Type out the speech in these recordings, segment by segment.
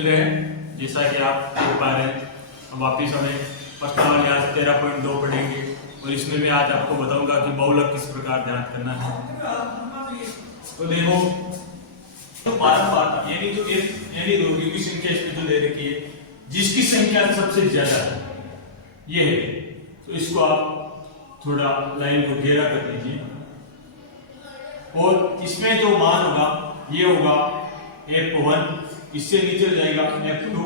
जैसा कि आप देख पा रहे हैं, हम वापिस हमें प्रश्न वाले आज 13.2 पढ़ेंगे और इसमें भी आज आपको बताऊंगा कि बहुलक किस प्रकार ध्यान करना है। तो देखो, तो बार यानी जो यानी रोगियों की संख्या इसमें जो दे रखी है, जिसकी संख्या सबसे ज्यादा है ये है, तो इसको आप थोड़ा लाइन को घेरा कर दीजिए और इसमें जो मान होगा ये होगा F1, इससे नीचे हो जाएगा F2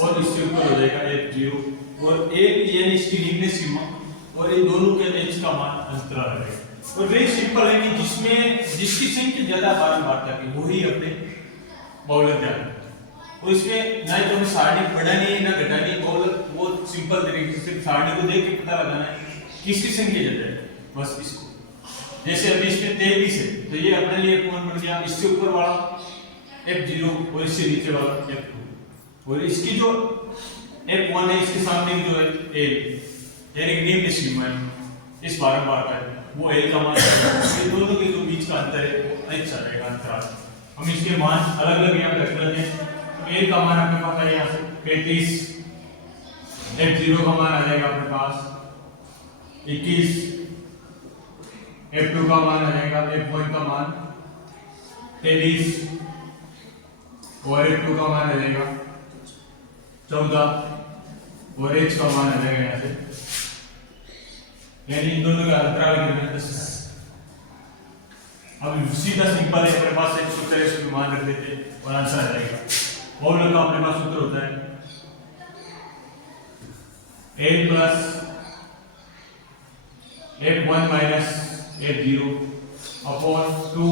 और इससे ऊपर हो जाएगा F0 और एक यानी इसकी निम्न सीमा और इन दोनों के h का मान अंतराल है। और वेरी सिंपल है कि जिसकी संख्या ज्यादा बारंबारता की वही अपने बहुलक ध्यान और इसमें ना तो हमें सारणी बढ़ानी है ना घटानी है। बहुलक बहुत सिंपल तरीके से सारणी को देख के पता लगाना है किसकी संख्या ज्यादा है, बस इसको। जैसे अभी इसमें 23 है तो ये अपने लिए F1 बन गया, इससे ऊपर वाला F0 और इससे नीचे वाला F2 और इसकी जो F1 है इसके सामने जो है L यानी निम्न सीमा है, इस बारंबारता है वो L का मान है। ये दोनों के जो बीच का अंतर है वो h आ जाएगा अंतराल। हम इसके मान अलग अलग यहाँ पे रख लेते हैं। तो L का मान अपने पास है यहाँ से 35, F0 का मान आ जाएगा अपने पास 21, F2 का मान आ जाएगा F1 का मान 23 और F2 का मान आ जाएगा 14 और h का मान आ जाएगा यहाँ से, यानी इन दोनों का अंतराल कितना है 10। अब सीधा सिंपल है, अपने पास एक सूत्र है, इसमें मान रख देते हैं और आंसर आ जाएगा। बहुलक का अपने पास सूत्र होता है n plus F1 minus F0 upon 2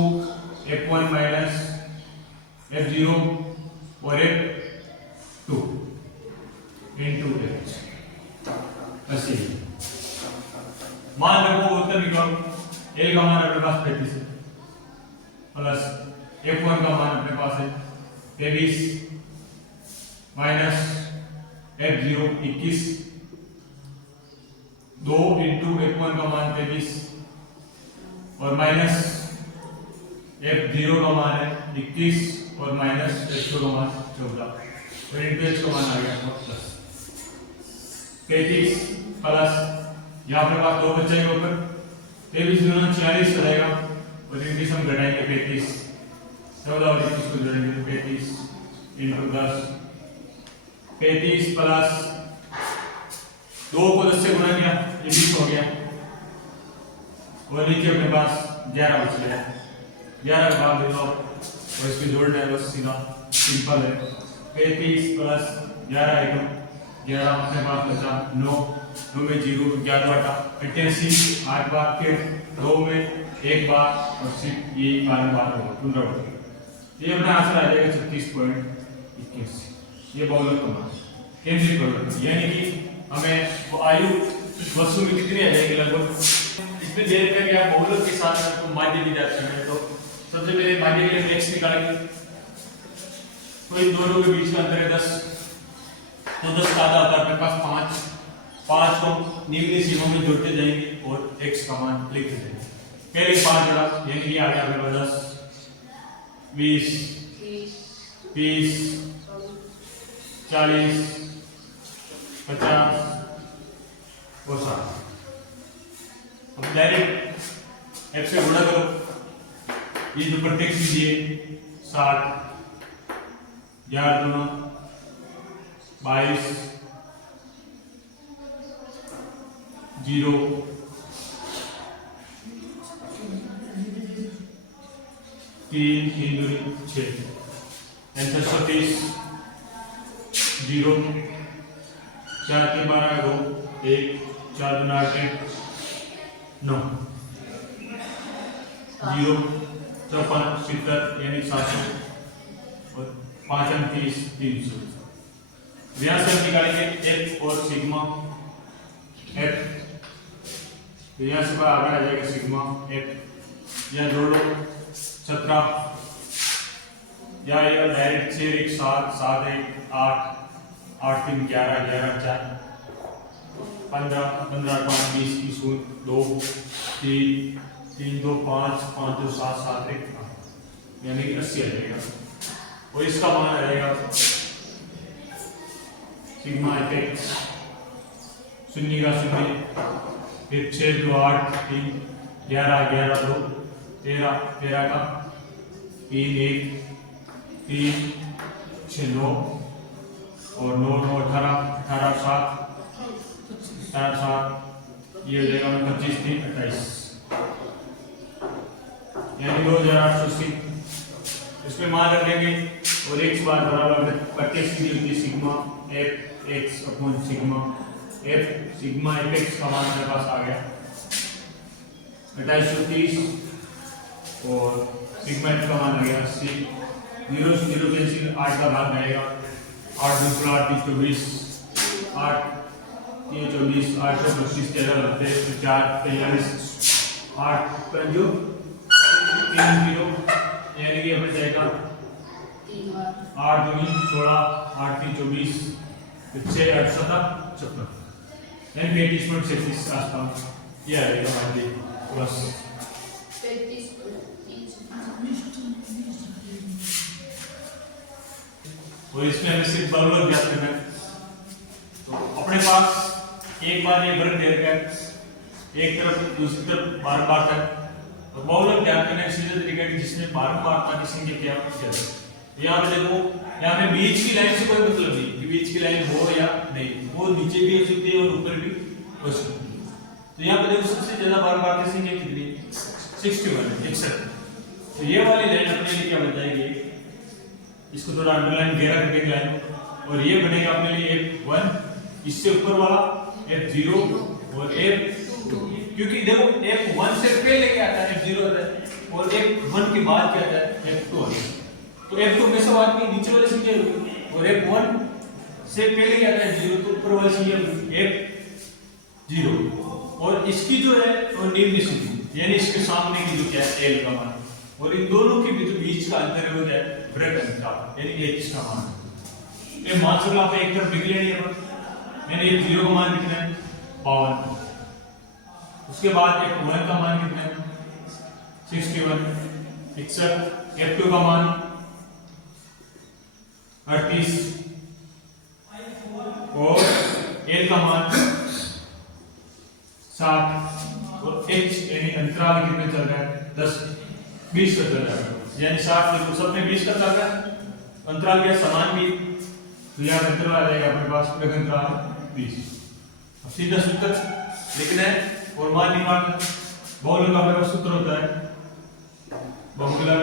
F1 minus F0 और F2 इनटू h। ऐसे ही मान रखो उत्तर निकालो। L का मान अपने पास 35 है प्लस F1 का मान अपने पास है 23 माइनस F0 21, 2 इंटू F1 का मान 23 और माइनस F0 का मान है 21 और माइनस F2 का मान 14 और इंटू h का मान आ गया प्लस 33 प्लस यहाँ अपने पास दो बच्चे के ऊपर 23 गुना 46 हो जाएगा और इंग्लिश हम घटाएंगे 35, 14 और 21 को जोड़ेंगे 35 इंटू 10, 35 प्लस 2 को 10 से गुना किया ये 20 हो गया और नीचे अपने पास 11 बच गया। 11 का भाग दे दो और इसके जोड़ना है बस सीधा सिंपल है। 35 प्लस 11 आइटम 11 अपने पास बचा 9 में 0 11 बटा 88 8 बार के 2 में 1 बार और सिर्फ ये 12 बार होगा पुनरावृत्ति। ये अपना आंसर आ जाएगा 36.21। ये बहुलक का मान केंद्रीय बहुलक यानी कि हमें वो आयु वस्तु में कितनी आ जाएगी लगभग। इसमें दे रखा है कि आप बहुलक के साथ आपको माध्य दी जाती है, तो सबसे पहले माध्य के लिए x निकालेंगे तो इन दोनों के बीच का अंतर है 10, तो 10 का आधा होता है अपने पास 5 को निम्न सीमा में जोड़ते जाएंगे और x का मान लिख देंगे। पहले 5 जोड़ा यानी कि आ गया अपने पास 10, 20, 40, 50 और 60। अब डायरेक्ट f से गुणा करो, ये जो प्रत्येक चीज है 60, 11 दूना 22, 0 3 दूनी 6 आंसर 36, 0 4 के 12 2 1 4 दूना 8 9 0 54 70 यानी 700 और 5 30 300। यहाँ से हम निकालेंगे f और सिग्मा f, तो यहाँ से आगे आ जाएगा सिग्मा f। यहाँ जोड़ लो 17 या डायरेक्ट 6 1 7 7 1 8 8 3 11 11 4 15 15 5 20 20 2 3 3 2 5 5 2 7 7 1 यानी कि 80 आ जाएगा और इसका मान आ जाएगा सिग्मा एपेक्स शून्य का शून्य, फिर 6 2 8 3 11 11 2 13 13 का 3 1 3 6 9 और 9 9 18 18 7 7 ये हो जाएगा 25 3 28 यानी 2880। इसमें मान रख देंगे और x बार बराबर प्रत्यक्ष की होती है sigma F x upon sigma F sigma F x का मान मेरे पास आ गया 2830 और सिग्मा एफ का मान आ गया 80। 0 से 0 कैंसिल 8 का भाग आएगा 8 दूसरा 8 24 8 3 24 8 से 25 13 लगते हैं 4 43 8 पंजो 3 0 यानी कि हमें जाएगा 8 2 16 8 3 24 6 8 7 56 यानी 35.36 आसपास ये आएगा हमारे बस। और इसमें हमें सिर्फ बहुलक ज्ञात करना है। तो अपने पास एक बार ये वर्ग दे रखा है एक तरफ दूसरी तरफ बारंबार है, तो बहुलक ज्ञात करने का सीधा तरीका है जिसमें बारंबारता की संख्या क्या है। यहाँ पे देखो यहाँ पे बीच की लाइन से कोई मतलब नहीं कि बीच की लाइन हो या नहीं, वो नीचे भी हो सकती है और ऊपर भी हो सकती है। तो यहाँ पे देखो सबसे ज्यादा बारंबारता की संख्या कितनी 61 तो ये वाली लाइन अपने लिए क्या बताएगी, इसको थोड़ा अंडरलाइन गहरा करके लाइन और ये बनेगा अपने लिए F1 इससे ऊपर वाला F0 और F2 क्योंकि देखो F1 से पहले क्या आता है F0 आता है और F1 के बाद क्या आता है F2 आता है। तो F2 में से बात की नीचे वाली संख्या और F1 से पहले क्या आता है 0 तो ऊपर वाली संख्या F0 और इसकी जो है वो निम्न स्थिति यानी इसके सामने की जो क्या है L का मान और इन दोनों के बीच का अंतर हो जाए वृत्त अंतर यानी h का मान। ये मान सकता आप एक तरफ लिख लेंगे यानी 0 का मान कितना है 52, उसके बाद F1 का मान कितना है 61 61, F2 का मान 38 और L का मान 60 और h यानी अंतराल कितने चल रहा है 10 20 का चल रहा है यानी 60 बिल्कुल सब में 20 का चल रहा है, अंतराल क्या समान भी तो यहाँ अंतराल आ जाएगा अपने पास पूरे अंतराल 20। अब सीधा सूत्र लिखना है और मान निकालना। बहुलक का हमारे पास सूत्र होता है बहुलक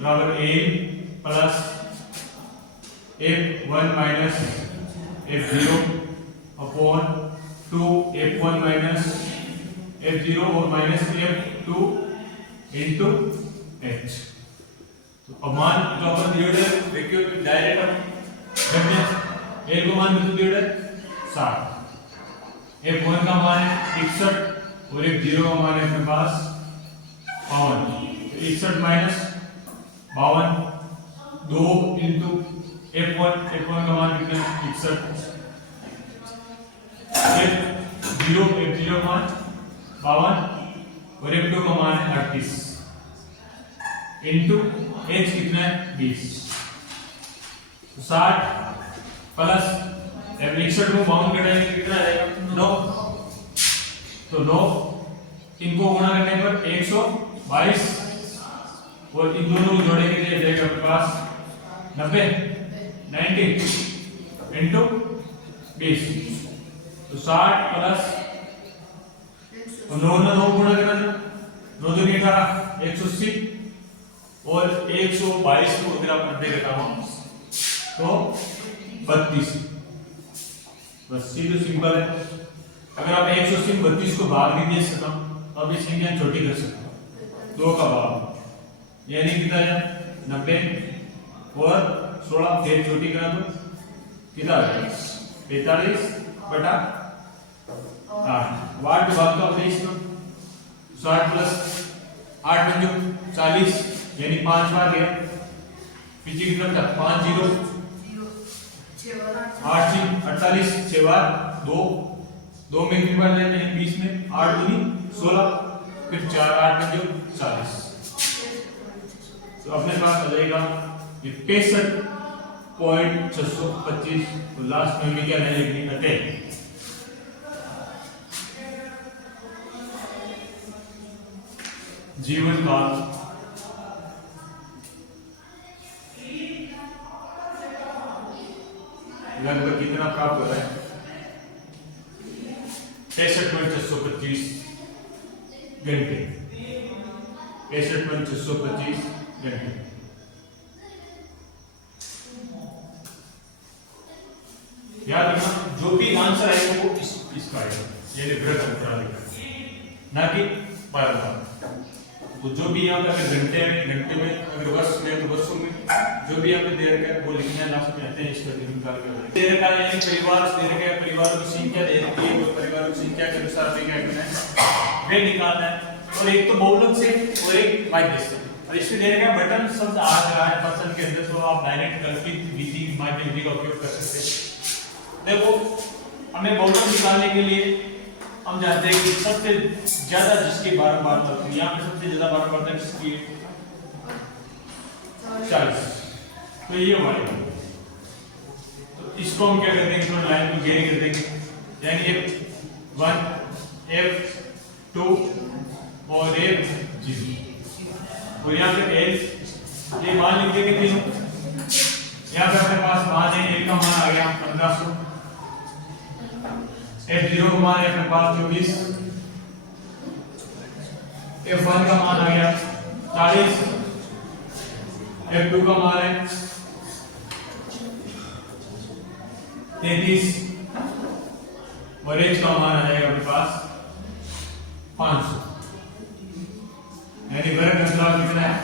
बराबर a plus F1 minus F0 upon 2 F1 minus F0 और माइनस F2 इनटू h। तो अब मान जो अपन दिए है देखिए डायरेक्ट हम रखते हैं। a को मान बिल्कुल दिए है 60, F1 का मान 61 और F0 का मान है अपने पास 52। 61 माइनस 52 2 इनटू F1 का मान कितना 61 F0 का मान 52 और F2 का मान है 38 इनटू h कितना है 20। तो 60 प्लस F61 को बाउंड कटाएंगे कितना आएगा 9, तो 9 इनको गुणा करने पर 122 और इन दोनों को जोड़ने के लिए जाएगा अपने पास 90 इनटू 20। तो 60 प्लस 9 ना 9 गुणा करना 9 दूनी 18 180 और 122 को अगर आप 90 घटाओ तो 32। बस सीधे सिंपल है। अगर आप 180 में 32 को भाग नहीं दे सकता तो आप इस संख्या छोटी कर सकते हो 2 का भाग यानी कितना है 90 और 16 फिर छोटी करा दो कितना आ जाएगा 45 बटा 8 वाट भाग का अपने इसमें 60 प्लस 8 बन 40 यानी 5 बार गया पीछे कितना था 5 0 8 48 6 बार 2 में कितनी बार लेते हैं 20 में 8 दूनी 16 फिर 4 8 बन 40। तो अपने पास आ जाएगा ये 65 0.625 तो लास्ट में हमें क्या नहीं लिखनी अतः जीवन काल लगभग कितना प्राप्त हो रहा है 63.625 घंटे 63.625 घंटे। याद रखना जो भी आंसर आएगा वो इसका आएगा, यानी वृहत अंतराल का, ना कि बारंबार। तो जो भी यहाँ पे अगर घंटे में अगर वर्ष में तो वर्षों में जो भी यहाँ पे दे रखा है वो लिखना है, लास्ट में आते हैं इसका निकाल कर दे रखा है, यानी परिवार दे रखा है, परिवार की संख्या दे रखी है, और परिवार की संख्या के अनुसार हमें क्या करना है वे निकालना है। और एक तो बहुलक से और एक माध्य से, और इसमें दे रखा है बटन शब्द आ रहा है पर्सन के अंदर, तो आप डायरेक्ट कल्पित विधि माध्य विधि का उपयोग कर सकते हैं। देखो हमें बहुलक निकालने के लिए हम जानते हैं कि सबसे ज्यादा जिसकी बारंबार यहाँ पे सबसे ज्यादा बारंबार किसकी 40, तो ये हमारे, तो इसको हम क्या कर देंगे थोड़ा लाइन को घेरे कर देंगे, यानी F1 F2 और F0, और यहाँ पे L ये मान लिख देंगे तीनों। यहाँ पे अपने पास मान है, L का मान आ गया 1500, F0 का मान है अपने पास 24, F1 का मान आ गया 40, F2 का मान है 33 और H का मान आ जाएगा अपने पास 500, यानी वृहत अंतराल कितना है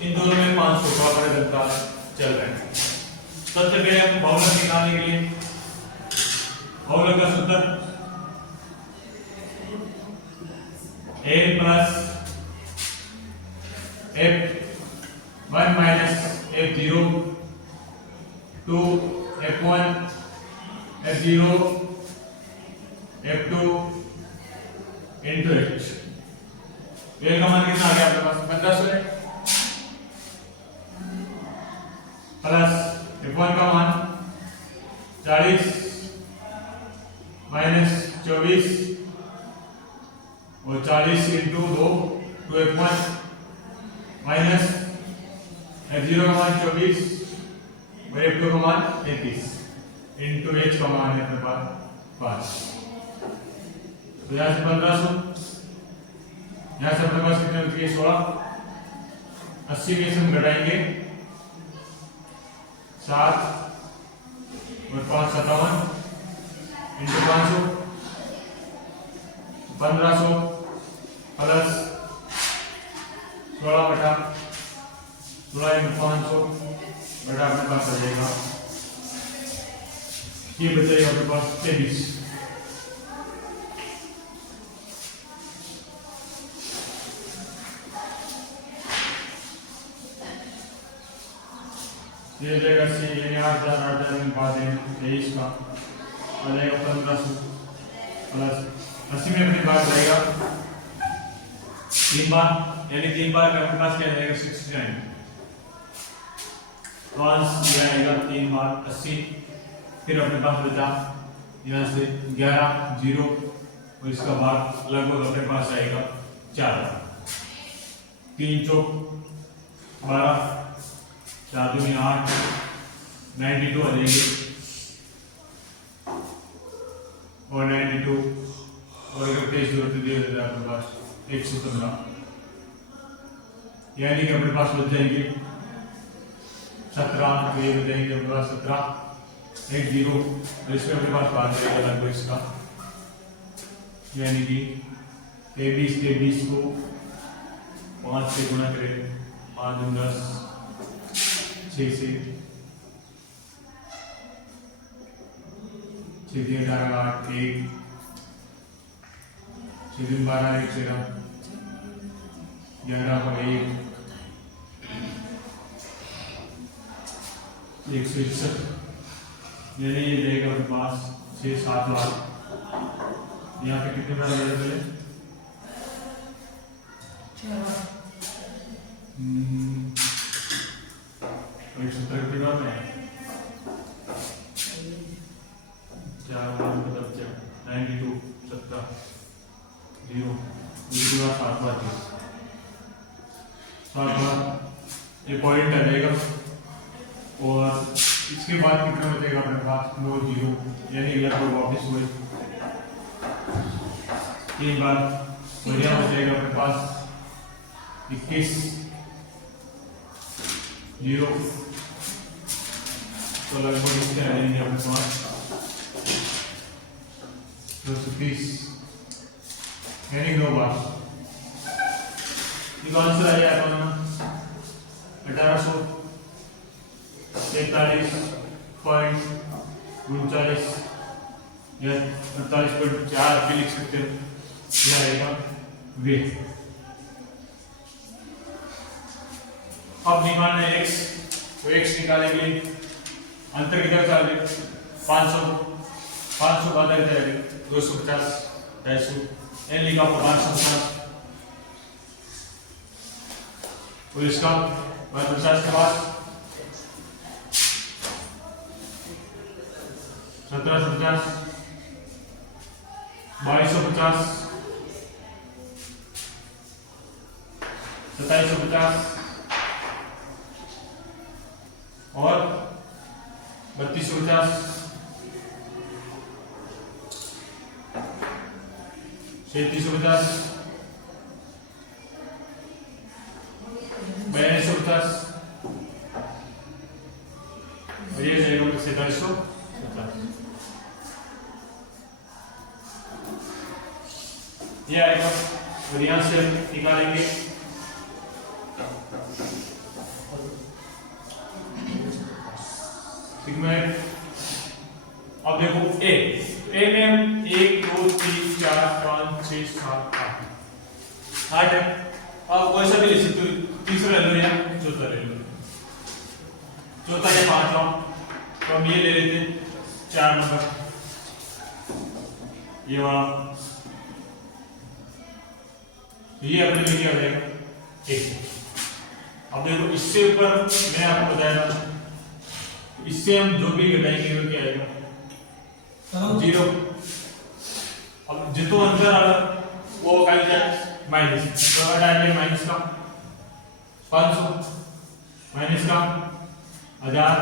इन दोनों में 500 का वृहत अंतराल चल रहा है। सबसे पहले हम बहुलक निकालने के लिए बहुलक का सूत्र a plus f1 minus f0 2 f1 f0 f2 into h। ये का मान कितना आ गया आपके पास 1500 है, प्लस f1 का मान 40 माइनस 24 और 40 इंटू 2 f1 माइनस f0 का मान 24 और f2 का मान 33 इंटू h का मान है अपने पास 5। तो यहाँ से 1500, यहाँ से अपने पास कितने बच गए 16, 80 में से हम घटाएंगे 7 और 5 57 इंटू 500 1500 प्लस 16 बटा 16 इंटू 500 बटा अपने पास आ जाएगा, ये बचेगा अपने पास 23। ये जाएगा सी, यानी 8000 में बात है 23 का आ जाएगा 1500 प्लस 80 में अपनी बात जाएगा 3 बार, यानी 3 बार का अपने पास क्या जाएगा 69, तो ये आएगा 3 बार 80, फिर अपने पास बचा यहाँ से 11 0 और इसका भाग लगभग अपने पास आएगा 4, 3 चौक 12 4 दूनी 8 92 आ जाएंगे और 92 और अगर 23 जरूरत दिए जाए अपने पास 117, यानी कि अपने पास बच जाएंगे 17, तो ये बच जाएंगे अपने पास 17 80 और इसमें अपने पास बात जाएगा लगभग इसका, यानी कि 23 को 5 से गुणा करें 5 10 6 से 6 18 8 1 6 12 1 11 161, यानी ये जाएगा अपने पास 6-7 लाख। यहाँ पे कितने बार पहले 170 कितनी बार में 4 मतलब 92 17 0 7 बार 7 बार ये पॉइंट आ जाएगा। और इसके बाद कितना बचेगा अपने पास 9 0 यानी लगभग वापस हुए 3 बार बढ़िया हो जाएगा अपने पास 21 0 तो लगभग इसके आ जाएंगे अपने पास 230 यानी 9 बार। आंसर आ जाएगा अपना 1843.39 या 48.4 भी लिख सकते हो। यह आएगा वे। अब निकालना है x, तो x निकालेंगे अंतर किधर चले 500 बाधा किधर है 250 250 n लिखा 550 और इसका 50 के बाद 1750 2250 2750 और 3250 3750 4250 और ये जाएगा 4750। ये आएगा और यहां से निकालेंगे सिग्मा। अब देखो ए में हम 1 2 3 4 5 6 7 8 है। अब कोई सा भी ले सकते हो, तीसरा ले लो या चौथा ले लो। चौथा या 5वां, तो हम ये ले लेते हैं 4 नंबर ये वाला। ये अपने लिए क्या हो जाएगा 1। अब देखो इससे ऊपर मैं आपको बताया था, इससे हम जो भी घटाएंगे वो क्या आएगा 0। अब जितो अंतर आ रहा वो क्या जाए माइनस, तो हटाएंगे माइनस का 500 माइनस का 1000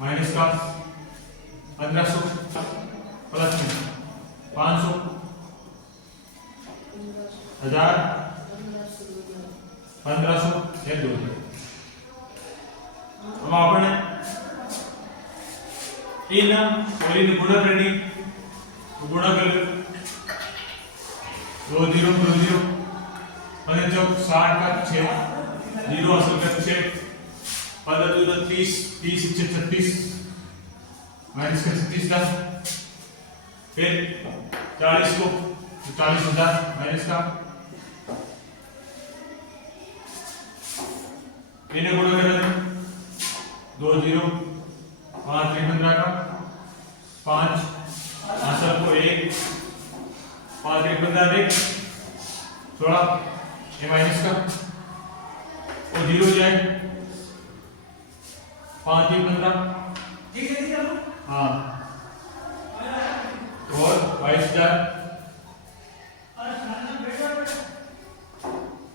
माइनस का 1500 प्लस 500 1000 1500 ये 2। अब आपने इन और इन गुणा करनी, तो गुणा कर लो 2 0 2 0 और जब 60 का 6 0 असल का 6 15 2 30 30 36 माइनस का 36 का फिर 40 को 40,000 माइनस का इन्हें गुणा कर 2 0 5 15 का 5 आंसर को 1 5 1 15 1 थोड़ा ये माइनस का और 0 जाए 5 1 15 हाँ और 22,000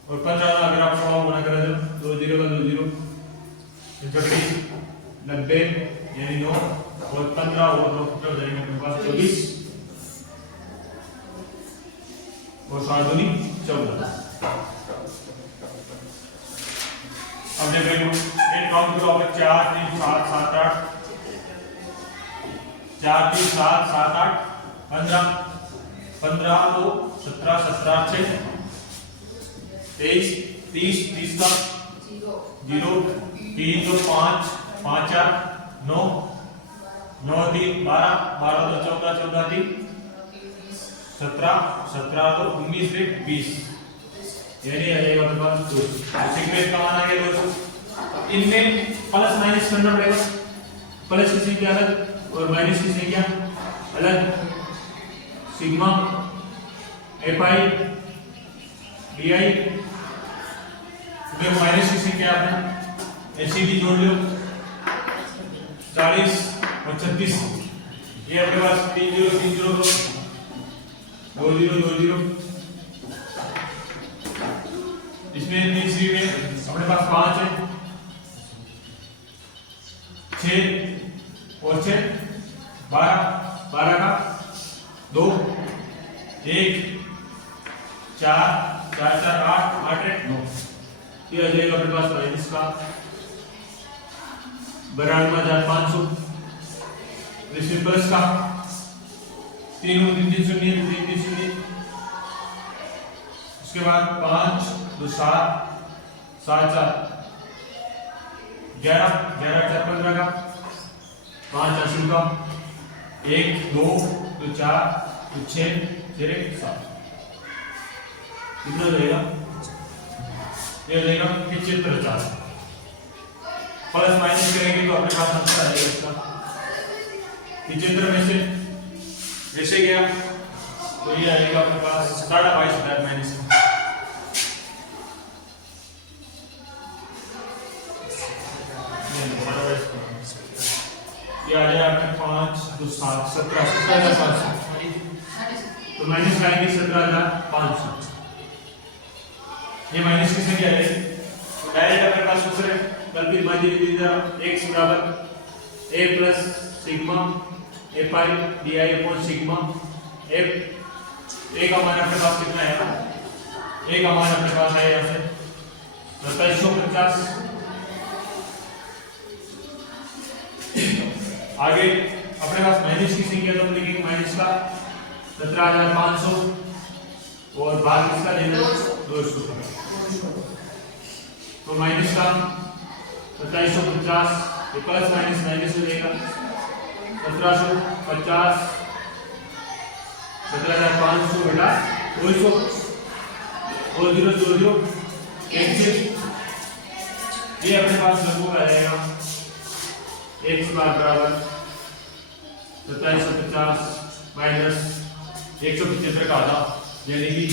और 15 अगर आप सवाल गुणा करें तो 2 0 का 2 0 90 यानी 9 और 15 और 2 कितना हो जाएगा अपने पास 24 और 7 दूनी 14। अब देखो इन काउंट करो आप 4 3 7 7 8 4 3 7 7 8 15 15 2 17 17 6 23 30 30 का 0 3 2 5 5 4 9 9 3 12 12 2 14 14 3 17 17 2 19 से 20 यानी आ जाएगा अपने पास 2। सिग्मेंट का मान आ गया 200। इनमें प्लस माइनस करना पड़ेगा, प्लस की संख्या अलग और माइनस की संख्या अलग। सिग्मा fi di में माइनस की संख्या आपने एचसीडी जोड़ लो 40 और 36 ये अपने पास 3 0 3 0 2 0 2 0। इसमें तीसरी में अपने पास 5 है, 6 और 6 12 12 का 2 1 4 4 4 8 8 9। ये आ जाएगा अपने पास माइनस का 92,500। इसमें प्लस का 3 3 3 0 3 3 0। उसके बाद 5 2 7 7 4 11 11 4 15 का 5 80 का 1 2 2 4 2 6 0 7। कितना हो जाएगा? ये हो जाएगा 75,000। प्लस माइनस करेंगे तो अपने पास आंसर आ जाएगा इसका 75 में से जैसे गया तो ये आएगा अपने पास 22,500 माइनस। ये आ जाएगा आपके 5 2 7 17,500। तो माइनस लाएंगे 17,500। ये माइनस किसने किया है? तो डायरेक्ट अपने पास सूत्र है कल्पित माध्य विधि द्वारा x बराबर a plus sigma a pi di upon sigma f। a का मान अपने पास कितना है? a का मान अपने पास है यहाँ से 2750। आगे अपने पास माइनस की संख्या तो हम लिखेंगे माइनस का 17,500 और भाग किसका देना 200। तो माइनस का 2750 प्लस माइनस माइनस हो जाएगा 1750 17,500 बटा 200 और 0 2 0 कैंसिल। ये अपने पास लगभग आ जाएगा x बार बराबर 2750 माइनस 175 का आधा यानी कि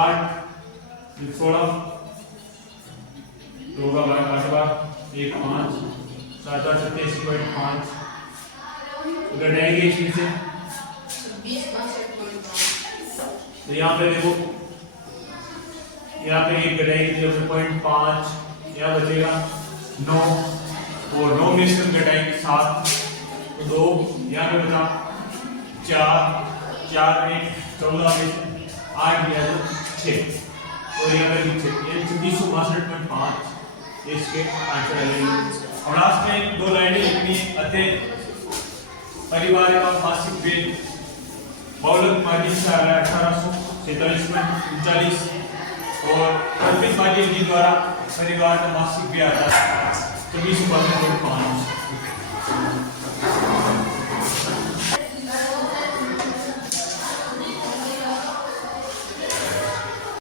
8 16 2 का बार 8 बार 1 5 7 8 87.5 घटाएंगे इसमें से तो यहाँ पे देखो यहाँ पे 1 घटाएंगे तो 0.5 यहाँ बचेगा 9 और 9 में से घटाएंगे 7 तो 2 यहाँ पे बचा 4 4 1 14 में 8 दिया तो 6 और यहाँ पे 6 ये 362.5 इसके आंसर आएंगे। और लास्ट में 2 लाइनें लिखनी है। अतः परिवार का मासिक व्यय बहुलक माध्यम से आ रहा है 1847.39 और कल्पित माध्यम द्वारा परिवार का मासिक व्यय आता है 24.5।